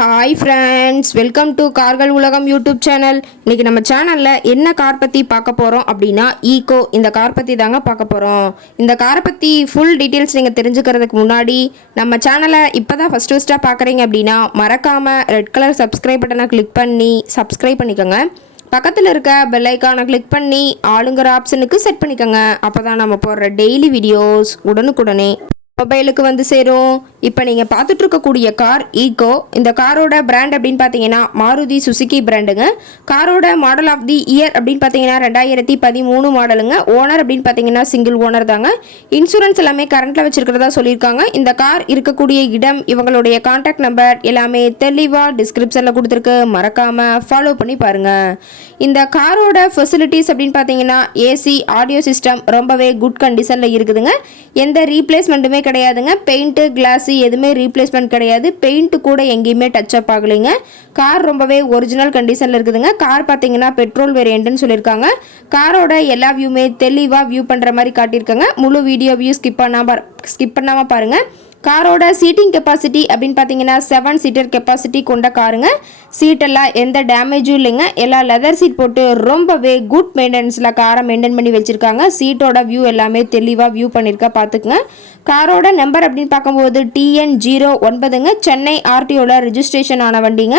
Hi friends, welcome to கார்கள் உலகம் YouTube channel. இன்றைக்கி நம்ம சேனலில் என்ன கார் பற்றி பார்க்க போகிறோம் அப்படின்னா ஈகோ இந்த கார் பற்றி தாங்க பார்க்க போகிறோம். இந்த காரை பற்றி ஃபுல் டீட்டெயில்ஸ் நீங்கள் தெரிஞ்சுக்கிறதுக்கு முன்னாடி நம்ம சேனலை இப்போ தான் ஃபஸ்ட்டாக பார்க்குறீங்க அப்படின்னா மறக்காமல் ரெட் கலர் சப்ஸ்கிரைப் பட்டனை கிளிக் பண்ணி சப்ஸ்கிரைப் பண்ணிக்கோங்க. பக்கத்தில் இருக்க பெல் ஐக்கானை கிளிக் பண்ணி ஆளுங்கிற ஆப்ஷனுக்கு செட் பண்ணிக்கோங்க. அப்போ தான் நம்ம போடுற டெய்லி வீடியோஸ் உடனுக்குடனே மொபைலுக்கு வந்து சேரும். இப்போ நீங்கள் பார்த்துட்டு இருக்கக்கூடிய கார் ஈகோ. இந்த காரோட பிராண்ட் அப்படின்னு பார்த்தீங்கன்னா மாருதி சுசுகி பிராண்டுங்க. காரோட மாடல் ஆஃப் தி இயர் அப்படின்னு பார்த்தீங்கன்னா 2013 மாடலுங்க. ஓனர் அப்படின்னு பார்த்தீங்கன்னா சிங்கிள் ஓனர் தாங்க. இன்சூரன்ஸ் எல்லாமே கரண்ட்டில் வச்சுருக்கிறதா சொல்லியிருக்காங்க. இந்த கார் இருக்கக்கூடிய இடம், இவங்களுடைய கான்டாக்ட் நம்பர் எல்லாமே தெளிவாக டிஸ்கிரிப்ஷனில் கொடுத்துருக்கு. மறக்காமல் ஃபாலோ பண்ணி பாருங்கள். இந்த காரோட ஃபெசிலிட்டிஸ் அப்படின்னு பார்த்தீங்கன்னா ஏசி, ஆடியோ சிஸ்டம் ரொம்பவே குட் கண்டிஷனில் இருக்குதுங்க. எந்த ரீப்ளேஸ்மெண்ட்டுமே கிடையாதுங்க. பெயிண்ட்டு, கிளாஸு எதுவுமே ரீப்ளேஸ்மெண்ட் கிடையாது. பெயிண்ட்டு கூட எங்கேயுமே டச் அப் ஆகலைங்க. கார் ரொம்பவே ஒரிஜினல் கண்டிஷனில் இருக்குதுங்க. கார் பார்த்தீங்கன்னா பெட்ரோல் வேரியண்ட்னு சொல்லியிருக்காங்க. காரோட எல்லா வியூமே தெளிவாக வியூ பண்ணுற மாதிரி காட்டியிருக்காங்க. முழு வீடியோ வியூ ஸ்கிப் பண்ணாமல் பாருங்கள். காரோட சீட்டிங் கெப்பாசிட்டி அப்படின்னு பார்த்தீங்கன்னா 7 சீட்டர் கெப்பாசிட்டி கொண்ட காருங்க. சீட்டெல்லாம் எந்த டேமேஜும் இல்லைங்க. எல்லா லெதர் சீட் போட்டு ரொம்பவே குட் மெயின்டெனன்ஸில் காரை மெயின்டைன் பண்ணி வச்சுருக்காங்க. சீட்டோட வியூ எல்லாமே தெளிவாக வியூ பண்ணியிருக்கா பார்த்துக்குங்க. காரோட நம்பர் அப்படின்னு பார்க்கும்போது TN09ங்க. சென்னை ஆர்டிஓவில் ரிஜிஸ்ட்ரேஷன் ஆன வண்டிங்க.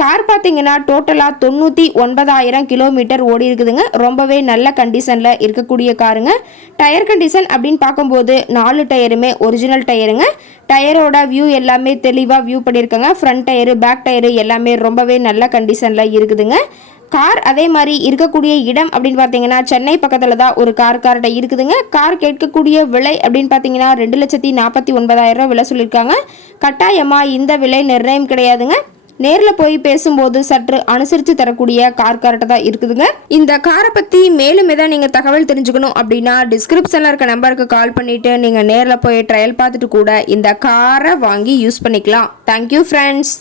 கார் பார்த்தீங்கன்னா டோட்டலாக 99,000 கிலோமீட்டர் ஓடி இருக்குதுங்க. ரொம்பவே நல்ல கண்டிஷனில் இருக்கக்கூடிய காருங்க. டயர் கண்டிஷன் அப்படின்னு பார்க்கும்போது 4 டயருமே ஒரிஜினல் டயருங்க. டயரோட வியூ எல்லாமே தெளிவாக வியூ பண்ணியிருக்காங்க. ஃப்ரண்ட் டயரு, பேக் டயரு எல்லாமே ரொம்பவே நல்ல கண்டிஷனில் இருக்குதுங்க. கார் அதே மாதிரி இருக்கக்கூடிய இடம் அப்படின்னு பார்த்தீங்கன்னா சென்னை பக்கத்தில் தான் ஒரு கார்கிட்ட இருக்குதுங்க. கார் கேட்கக்கூடிய விலை அப்படின்னு பார்த்தீங்கன்னா 2,49,000 விலை சொல்லியிருக்காங்க. கட்டாயமாக இந்த விலை நிர்ணயம் கிடையாதுங்க. நேரில் போய் பேசும்போது சற்று அனுசரித்து தரக்கூடிய கார்கிட்ட தான் இருக்குதுங்க. இந்த காரை பற்றி மேலும் எதாவது நீங்கள் தகவல் தெரிஞ்சுக்கணும் அப்படின்னா டிஸ்கிரிப்ஷனில் இருக்க நம்பருக்கு கால் பண்ணிவிட்டு நீங்கள் நேரில் போய் ட்ரையல் பார்த்துட்டு கூட இந்த காரை வாங்கி யூஸ் பண்ணிக்கலாம். Thank you friends.